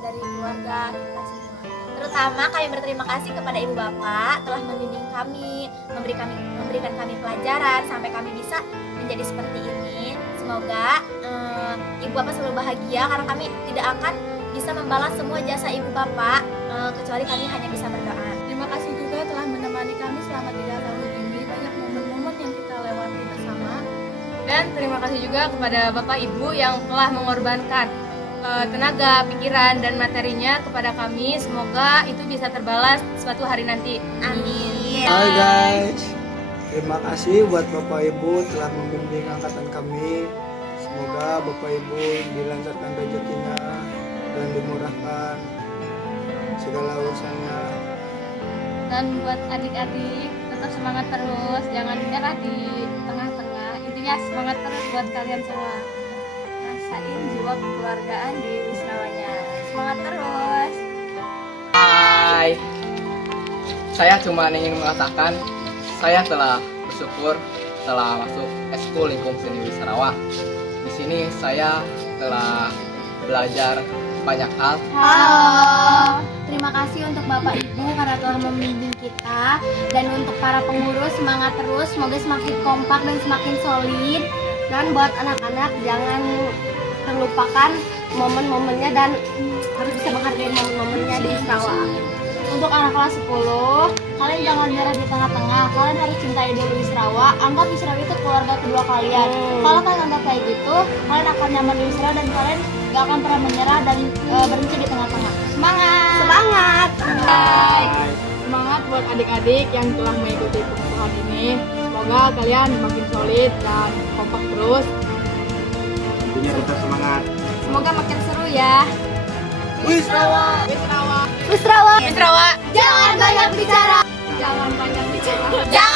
dari keluarga kita semua. Terutama kami berterima kasih kepada ibu bapak telah membimbing kami, memberikan kami pelajaran sampai kami bisa menjadi seperti ini. Semoga ibu bapak selalu bahagia karena kami tidak akan bisa membalas semua jasa ibu bapak kecuali kami hanya bisa berdoa. Terima kasih juga telah menemani kami selama 3 tahun ini. Banyak momen-momen yang kita lewati bersama. Dan terima kasih juga kepada Bapak Ibu yang telah mengorbankan tenaga, pikiran, dan materinya kepada kami. Semoga itu bisa terbalas suatu hari nanti. Amin. Hai guys, terima kasih buat Bapak Ibu telah membimbing angkatan kami. Semoga Bapak Ibu dilancarkan rezekinya dan dimurahkan segala urusannya. Dan buat adik-adik, tetap semangat terus, jangan menyerah di tengah-tengah. Intinya semangat terus buat kalian semua. Rasain jiwa kekeluargaan di Wisrawanya. Semangat terus. Hai, saya cuma ingin mengatakan saya telah bersyukur telah masuk Eskul Lingkung Seni Wisrawa. Di sini saya telah belajar banyak hal. Halo, terima kasih untuk Bapak Ibu karena telah membimbing kita. Dan untuk para pengurus, semangat terus, semoga semakin kompak dan semakin solid. Dan buat anak-anak jangan terlupakan momen-momennya dan harus bisa menghargai momen-momennya di Wisrawa. Untuk anak kelas 10, kalian jangan nyerah di tengah-tengah. Kalian harus cintai dulu Wisrawa. Anggap Wisrawa itu keluarga kedua kalian. Kalau kalian anggap kayak gitu, kalian akan nyaman di Wisrawa dan kalian gak akan pernah menyerah dan berhenti di tengah-tengah. Semangat! Semangat! Hai. Semangat buat adik-adik yang telah mengikuti pengukuhan ini. Semoga kalian makin solid dan kompak terus. Intinya tetap semangat. Semoga makin seru ya. Wisrawa. Wisrawa. Wisrawa! Wisrawa! Jangan banyak bicara! Jangan banyak bicara. Jangan